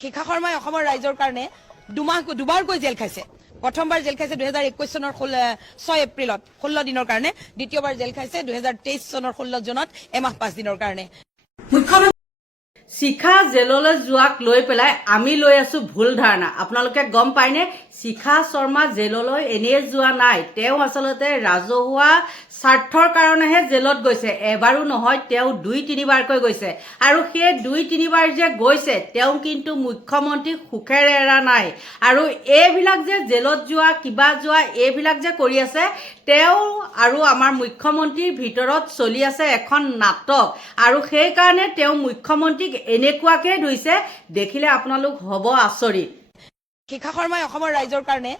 শিখা শৰ্মাই অসমৰ ৰাইজৰ কাৰণে দুবাৰকৈ জেল খাইছে। প্ৰথমবাৰ জেল খাইছে 2021 চনৰ 6 এপ্ৰিলত 16 দিনৰ কাৰণে, দ্বিতীয়বাৰ জেল খাইছে 2023 চনৰ 16 জুনত এমাহ 5 দিনৰ কাৰণে। শিখা জেললৈ যোৱাক লৈ পেলাই আমি লৈ আছো ভুল ধাৰণা। আপোনালোকে গম পায়নে? শিখা শৰ্মা জেললৈ এনেই যোৱা নাই। তেওঁ আচলতে ৰাজহুৱা স্বাৰ্থৰ কাৰণেহে জেলত গৈছে। এবাৰো নহয়, তেওঁ 2-3বাৰকৈ গৈছে। আৰু সেই 2-3বাৰ যে গৈছে, তেওঁ কিন্তু মুখ্যমন্ত্ৰীক সুখেৰে এৰা নাই। আৰু এইবিলাক যে জেলত যোৱা কিবা যোৱা এইবিলাক যে কৰি আছে, তেওঁ আৰু আমাৰ মুখ্যমন্ত্ৰীৰ ভিতৰত চলি আছে এখন নাটক। আৰু সেইকাৰণে তেওঁ মুখ্যমন্ত্ৰীক এনেকুৱাকে ধুইছে, দেখিলে আপোনালোক হ'ব আচৰিত। শিখা শৰ্মাই অসমৰ ৰাইজৰ কাৰণে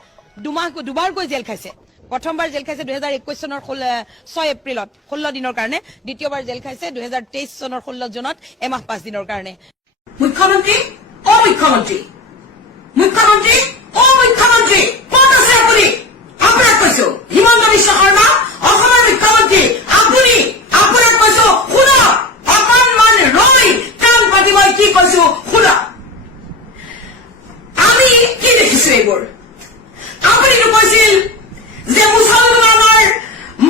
দুবাৰকৈ জেল খাইছে। প্ৰথমবাৰ জেল খাইছে 2021 চনৰ 6 এপ্ৰিলত 16 দিনৰ কাৰণে, দ্বিতীয়বাৰ জেল খাইছে 2023 চনৰ 16 জুনত এমাহ 5 দিনৰ কাৰণে। মুখ্যমন্ত্ৰী মুখ্যমন্ত্ৰী ক'ত আছে আপুনি? আপোনাক কৈছো হিমন্ত বিশ্ব শৰ্মা অসমৰ মুখ্যমন্ত্ৰী, আপুনি আপোনাক কৈছো শুনক, অকণমান ৰৈ কাম পাতি মই কি কৈছো শুনক। আমি কি দেখিছো এইবোৰ? আপুনিতো কৈছিল যে মুছলমানৰ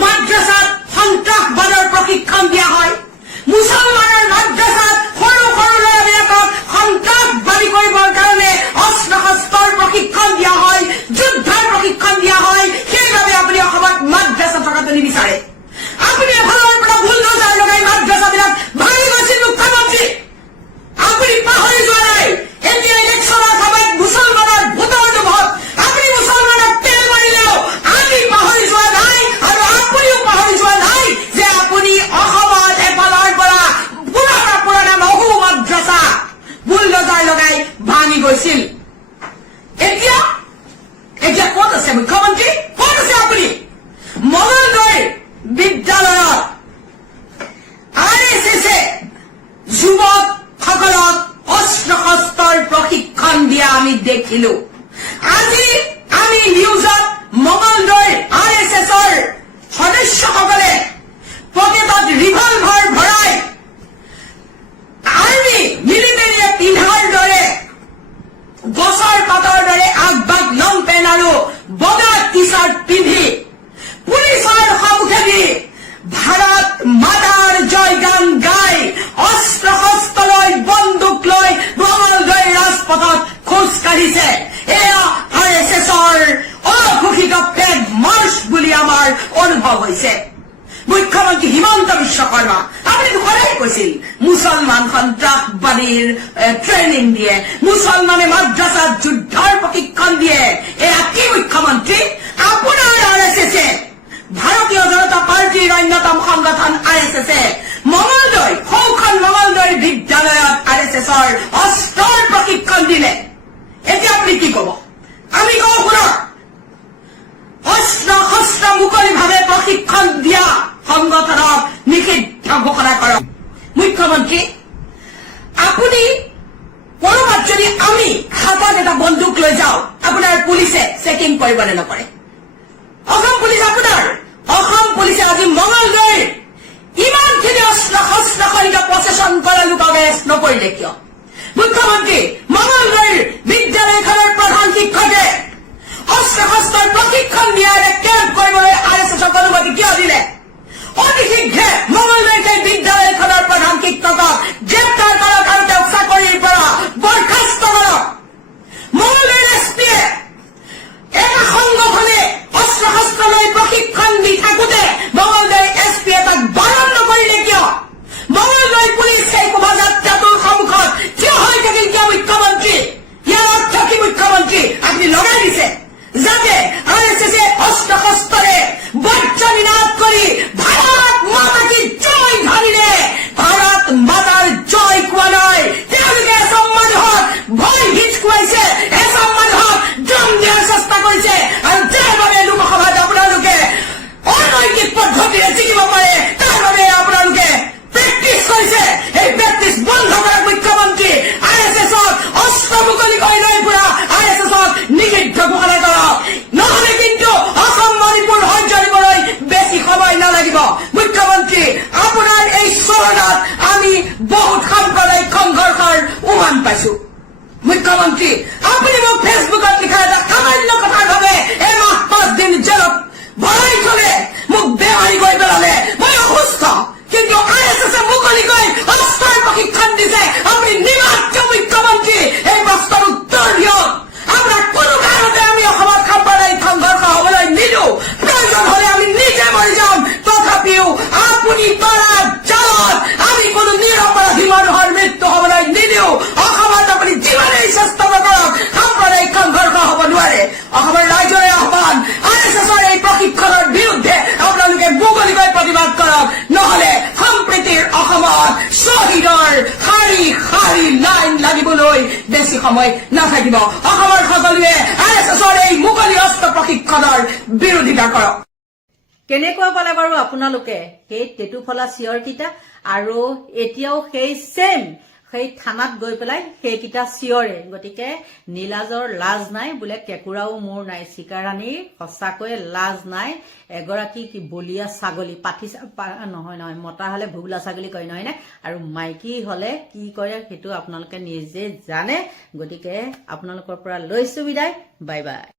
মাদ্ৰাছাত সন্ত্ৰাসবাদৰ প্ৰশিক্ষণ দিয়া হয়, মুছলমানৰ মাদ্ৰাছাত সৰু সৰু ল'ৰাবিলাকক সন্ত্ৰাসবাদী কৰিবৰ কাৰণে অস্ত্ৰ শস্ত্ৰৰ প্ৰশিক্ষণ দিয়া হয়, যুদ্ধৰ প্ৰশিক্ষণ দিয়া হয়। সেইবাবে আপুনি অসমত মাদ্ৰাছা থকাটো নিবিচাৰে। আপুনি এফালৰ পৰা বুলডোজাৰ লগাই মাদ্ৰাছাবিলাক ভাঙি গৈছিল মুখ্যমন্ত্ৰী। আপুনি পাহৰি যোৱা নাই, এতিয়া ইলেকশ্যনৰ সময়ত মুছলমানৰ ভোটৰ লোভত আপুনি মুছলমানক তেল মাৰিলেও আমি পাহৰি যোৱা নাই, আৰু আপুনিও পাহৰি যোৱা নাই যে আপুনি অসমত এফালৰ পৰা পুৰণা নহু মাদ্ৰাছা বুলডোজাৰ লগাই ভাঙি গৈছিল। এতিয়া ক'ত আছে মুখ্যমন্ত্ৰী? ক'ত আছে আপুনি? মঙলদৈৰ বিদ্যালয়ত RSSে যুৱকসকলক অস্ত্ৰ শস্ত্ৰৰ প্ৰশিক্ষণ দিয়া আমি দেখিলো। আজি আমি নিউজত মঙলদৈৰ RSSৰ সদস্যসকলে পকেটত ৰিভলভাৰ ভৰাই আৰ্মি মিলিটাৰীয়ে পিন্ধাৰ দৰে গছৰ পাতৰ দৰে আগবাগ লং পেণ্ট আৰু বগা টি চাৰ্ট পিন্ধি পুলিচৰ সন্মুখেদি ভাৰত মাতাৰ জয়গান গাই অস্ত্ৰ শস্ত্ৰ লৈ বন্দুক লৈ মঙলদৈ ৰাজপথত খোজ কাঢ়িছে। এয়া RSSৰ অঘোষিত ফ্লেগ মাৰ্চ বুলি আমাৰ অনুভৱ হৈছে। মুখ্যমন্ত্ৰী হিমন্ত বিশ্ব শৰ্মা, আপুনিতো সদায় কৈছিল মুছলমান সন্ত্ৰাসবাদীৰ ট্ৰেইনিং দিয়ে, মুছলমানে মাদ্ৰাছাত যুদ্ধৰ প্ৰশিক্ষণ দিয়ে। এয়া কি মুখ্যমন্ত্ৰী? আপোনাৰ RSSে, ভাৰতীয় জনতা পাৰ্টীৰ অন্যতম সংগঠন RSSে সৌখন মঙলদৈৰ বিদ্যালয়ত RSSৰ অস্ত্ৰৰ প্ৰশিক্ষণ দিলে। এতিয়া আপুনি কি কব? আমি কওঁ শুনক, অস্ত্ৰ শস্ত্ৰ মুকলিভাৱে প্ৰশিক্ষণ দিয়া সংগঠনক নিষিদ্ধ ঘোষণা কৰক। মুখ্যমন্ত্ৰী, আপুনি কৰবাত যদি আমি হাতত এটা বন্দুক লৈ যাওঁ, আপোনাৰ পুলিচে চেকিং কৰিব নে নকৰে? অসম পুলিচ আপোনাৰ, অসম পুলিচে আজি মঙলদৈৰ ইমানখিনি অস্ত্ৰ শস্ত্ৰ সহিত প্ৰচেছন কৰা লোকক এৰেষ্ট নকৰিলে কিয়? মুখ্যমন্ত্ৰী, মঙলদৈৰ বিদ্যালয়খনৰ প্ৰধান শিক্ষকে অস্ত্ৰ শস্ত্ৰৰ প্ৰশিক্ষণ দিয়াৰে কেম্প কৰিবলৈ RSSক অনুমতি কিয় দিলে? অতি শীঘ্ৰে মঙলদৈৰ সেই বিদ্যালয়খনৰ প্ৰধান শিক্ষকক গ্ৰেপ্তাৰ কৰক আৰু তেওঁক চাকৰিৰ পৰা বৰ্খাস্ত কৰক। মঙলদৈৰ SPয়ে এটা সংগঠনে মুখ্যমন্ত্ৰী আপুনি মোক ফেচবুকত লিখা এটা সামান্য কথাৰ বাবে এমাহ 5 দিন জেলত ভৰাই থলে, মোক বেমাৰী কৰি পেলালে, মই অসুস্থ, কিন্তু ISS মুকলিকৈ অস্ত্ৰৰ প্ৰশিক্ষণ দিছে। আপুনি নিমাত্ৰ মুখ্যমন্ত্ৰী, এই প্ৰশ্নৰ উত্তৰ দিয়ক। আপোনাৰ কোনো কাৰণতে আমি অসমত সাম্প্ৰদায়িক সংঘৰ্ষ হবলৈ নিদিওঁ, প্ৰয়োজন হলে আমি নিজে মৰি যাম, তথাপিও আপুনি কৰা জালত আমি কোনো নিৰপৰাধী মানুহৰ মৃত্যু হবলৈ নিদিওঁ। অসমত আপুনি যিমানেই চেষ্টা নকৰক সাম্প্ৰদায়িক সংঘৰ্ষ হব নোৱাৰে। অসমৰ ৰাইজৰে আহ্বান, ISSৰ এই প্ৰশিক্ষণৰ বিৰুদ্ধে আপোনালোকে মুকলিকৈ প্ৰতিবাদ কৰক, নহলে সম্প্ৰীতিৰ অসমত শ্বহীদৰ শাৰী শাৰী লাইন লাগিবলৈ বেছি সময় নাথাকিব। অসমৰ সকলোৱে ISSৰ এই মুকলি অস্ত্ৰ প্ৰশিক্ষণৰ বিৰোধিতা কৰক। কেনেকুৱা পালে বাৰু আপোনালোকে সেই টেটুফলা চিঞৰকেইটা? আৰু এতিয়াও সেই থানাত গৈ পেলাই সেইকেইটা চিঞৰে। গতিকে নীলাজৰ লাজ নাই, বোলে কেঁকুৰাও মোৰ নাই। চিকাৰাণীৰ সঁচাকৈয়ে লাজ নাই। এগৰাকী কি বলিয়া ছাগলী, নহয় মতা হলে ভুগুলা ছাগলী কয়, নহয় নে? আৰু মাইকী হলে কি কৰে সেইটো আপোনালোকে নিজে জানে। গতিকে আপোনালোকৰ পৰা লৈছো বিদায়, বাই বাই।